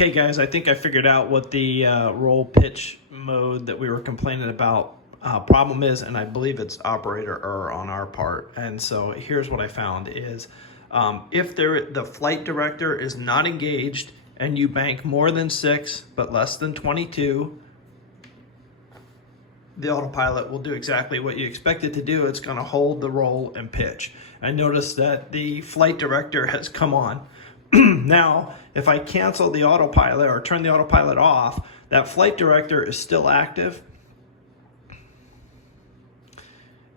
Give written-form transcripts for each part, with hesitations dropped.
Okay guys, I think I figured out what the roll pitch mode that we were complaining about problem is, and I believe it's operator error on our part. And so here's what I found is if the flight director is not engaged and you bank more than 6 but less than 22, the autopilot will do exactly what you expect it to do. It's going to hold the roll and pitch. I noticed that the flight director has come on. Now, if I cancel the autopilot or turn the autopilot off, that flight director is still active.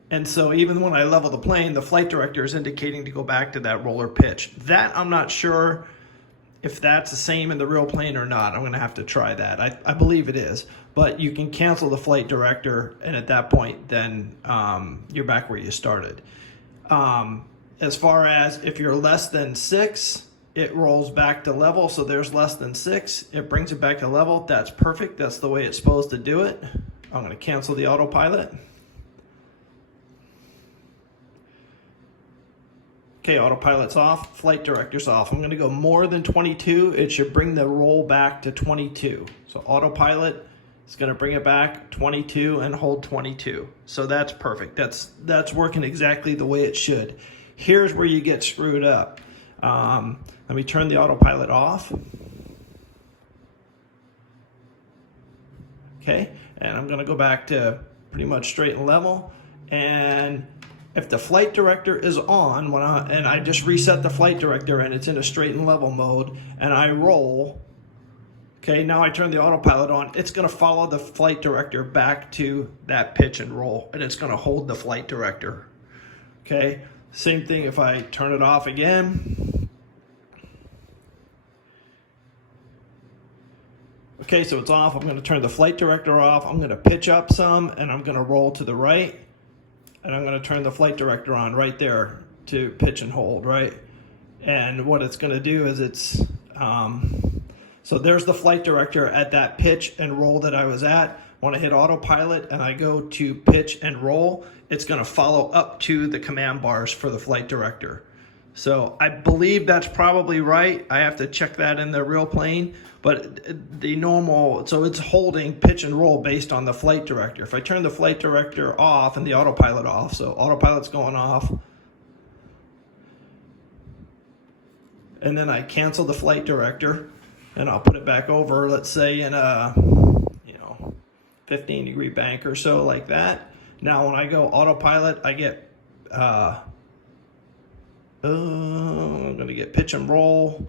And so even when I level the plane, the flight director is indicating to go back to that roller pitch. That I'm not sure if that's the same in the real plane or not. I'm going to have to try that. I believe it is. But you can cancel the flight director, and at that point, then you're back where you started. As far as if you're less than 6, it rolls back to level. So there's less than 6. It brings it back to level. That's perfect. That's the way it's supposed to do it. I'm going to cancel the autopilot. Okay, autopilot's off, flight director's off. I'm gonna go more than 22. It should bring the roll back to 22. So autopilot is gonna bring it back 22 and hold 22. So that's perfect. That's working exactly the way it should. Here's where you get screwed up. Let me turn the autopilot off. Okay, and I'm gonna go back to pretty much straight and level. And if the flight director is on, and I just reset the flight director and it's in a straight and level mode, and I roll, okay, now I turn the autopilot on, it's gonna follow the flight director back to that pitch and roll, and it's gonna hold the flight director, okay? Same thing if I turn it off again. Okay, so it's off. I'm gonna turn the flight director off. I'm gonna pitch up some, and I'm gonna roll to the right. And I'm going to turn the flight director on right there to pitch and hold, right? And what it's going to do is so there's the flight director at that pitch and roll that I was at. When I hit autopilot and I go to pitch and roll, it's going to follow up to the command bars for the flight director. So I believe that's probably right. I have to check that in the real plane, but the normal, so it's holding pitch and roll based on the flight director. If I turn the flight director off and the autopilot off, so autopilot's going off, and then I cancel the flight director and I'll put it back over, let's say in a 15-degree bank or so, like that. Now when I go autopilot, I get I'm going to get pitch and roll.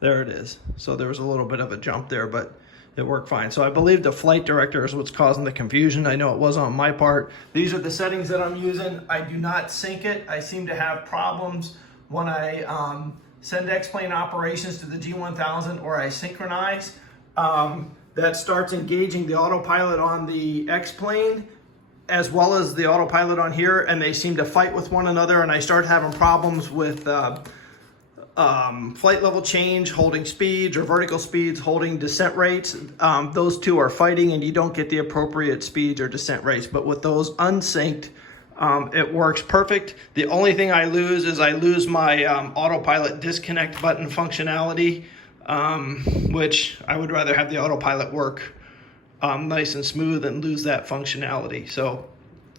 There it is. So there was a little bit of a jump there, but it worked fine. So I believe the flight director is what's causing the confusion. I know it was on my part. These are the settings that I'm using. I do not sync it. I seem to have problems when I send X-plane operations to the G1000 or I synchronize. That starts engaging the autopilot on the X-plane as well as the autopilot on here, and they seem to fight with one another, and I start having problems with flight level change, holding speeds, or vertical speeds, holding descent rates. Those two are fighting and you don't get the appropriate speeds or descent rates. But with those unsynced, it works perfect. The only thing I lose is I lose my autopilot disconnect button functionality, which I would rather have the autopilot work nice and smooth and lose that functionality. So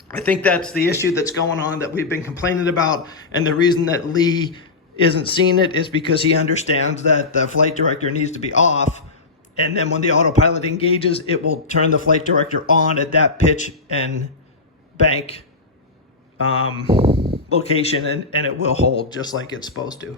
I think that's the issue that's going on that we've been complaining about, and the reason that Lee isn't seeing it is because he understands that the flight director needs to be off, and then when the autopilot engages, it will turn the flight director on at that pitch and bank location, and it will hold just like it's supposed to.